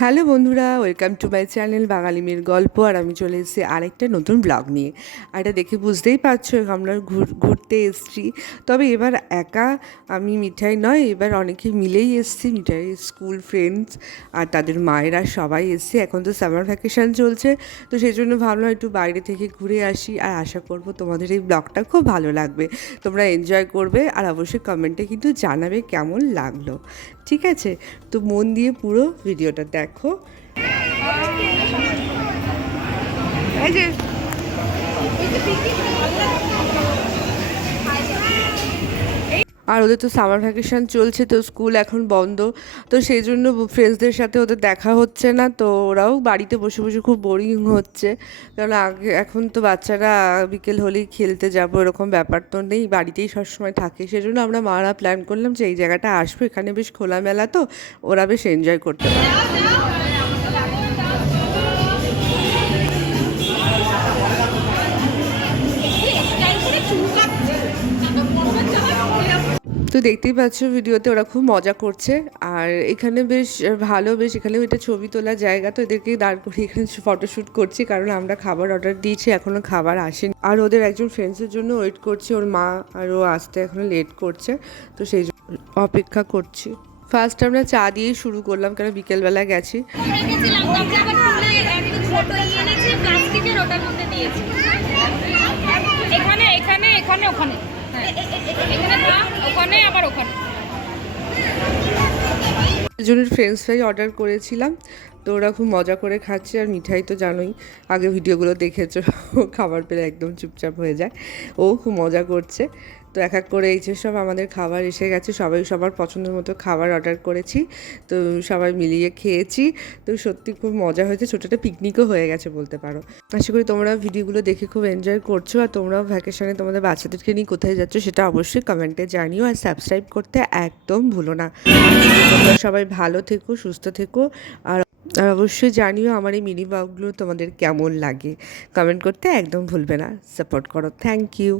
Hello বন্ধুরা, welcome to my channel বাঙালি মেয়ের গল্প। আর আমি চলে এসেছি আরেকটা নতুন ব্লগ নিয়ে। আর এটা দেখে বুঝতেই পারছো আমরা ঘুরতে এসেছি। তবে এবার একা আমি মিঠাই নয়, এবার অনেকে মিলেই এসেছি, মিঠাই স্কুল ফ্রেন্ডস আর তাদের মায়েরা সবাই এসছে। এখন তো সামার ভ্যাকেশান চলছে, তো সেই জন্য ভাবলাম একটু বাইরে থেকে ঘুরে আসি। আর আশা করবো তোমাদের এই ব্লগটা খুব ভালো লাগবে, তোমরা এনজয় করবে। আর অবশ্যই কমেন্টে কিন্তু জানাবে কেমন লাগলো, ঠিক আছে? তো মন দিয়ে পুরো ভিডিওটা দেখো। এই যে আর ওদের তো সামার ভ্যাকেশান চলছে, তো স্কুল এখন বন্ধ, তো সেই জন্য ফ্রেন্ডসদের সাথে ওদের দেখা হচ্ছে না। তো ওরাও বাড়িতে বসে বসে খুব বোরিং হচ্ছে, কারণ আগে এখন তো বাচ্চারা বিকেল হলেই খেলতে যাবো এরকম ব্যাপার তো নেই, বাড়িতেই সবসময় থাকে। সেজন্য আমরা মারা প্ল্যান করলাম যে এই জায়গাটা আসবো, এখানে বেশ খোলামেলা, তো ওরা বেশ এনজয় করতে পারে। তো দেখতেই পাচ্ছ ভিডিওতে ওরা খুব মজা করছে। আর এখানে বেশ ভালো, বেশ এখানেও এটা ছবি তোলার জায়গা, তো এদেরকে দাঁড় করিয়ে এখানে ফটোশ্যুট করছি, কারণ আমরা খাবার অর্ডার দিয়েছি, এখনও খাবার আসেনি। আর ওদের একজন ফ্রেন্ডসের জন্য ওয়েট করছি, ওর মা আর ও আসতে এখনও লেট করছে, তো সেই জন্য অপেক্ষা করছি। ফার্স্ট আমরা চা দিয়েই শুরু করলাম, কারণ বিকেলবেলা গেছি। এখানে এখানে এখানে ওখানে ওখানে আবার ওখানে দুজনের ফ্রেঞ্চ ফ্রাই অর্ডার করেছিলাম, তো ওরা খুব মজা করে খাচ্ছে। আর মিঠাই তো জানোই, আগে ভিডিওগুলো দেখেছো, খাবার পেলে একদম চুপচাপ হয়ে যায়, ও খুব মজা করছে। তো এক এক করে এই যে সব আমাদের খাবার এসে গেছে, সবাই সবার পছন্দের মতো খাবার অর্ডার করেছি, তো সবাই মিলিয়ে খেয়েছি। তো সত্যি খুব মজা হয়েছে, ছোটো একটা পিকনিকও হয়ে গেছে বলতে পারো। আশা করি তোমরা ভিডিওগুলো দেখে খুব এনজয় করছো, আর তোমরাও ভ্যাকেশনে তোমাদের বাচ্চাদেরকে নিয়ে কোথায় যাচ্ছ সেটা অবশ্যই কমেন্টে জানিও, আর সাবস্ক্রাইব করতে একদম ভুলো না। তোমরা সবাই ভালো থেকো, সুস্থ থেকো। আর আর অবশ্যই জানিও আমার এই মিনি ব্লগগুলো তোমাদের কেমন লাগে, কমেন্ট করতে একদম ভুলবে না। সাপোর্ট করো, থ্যাংক ইউ।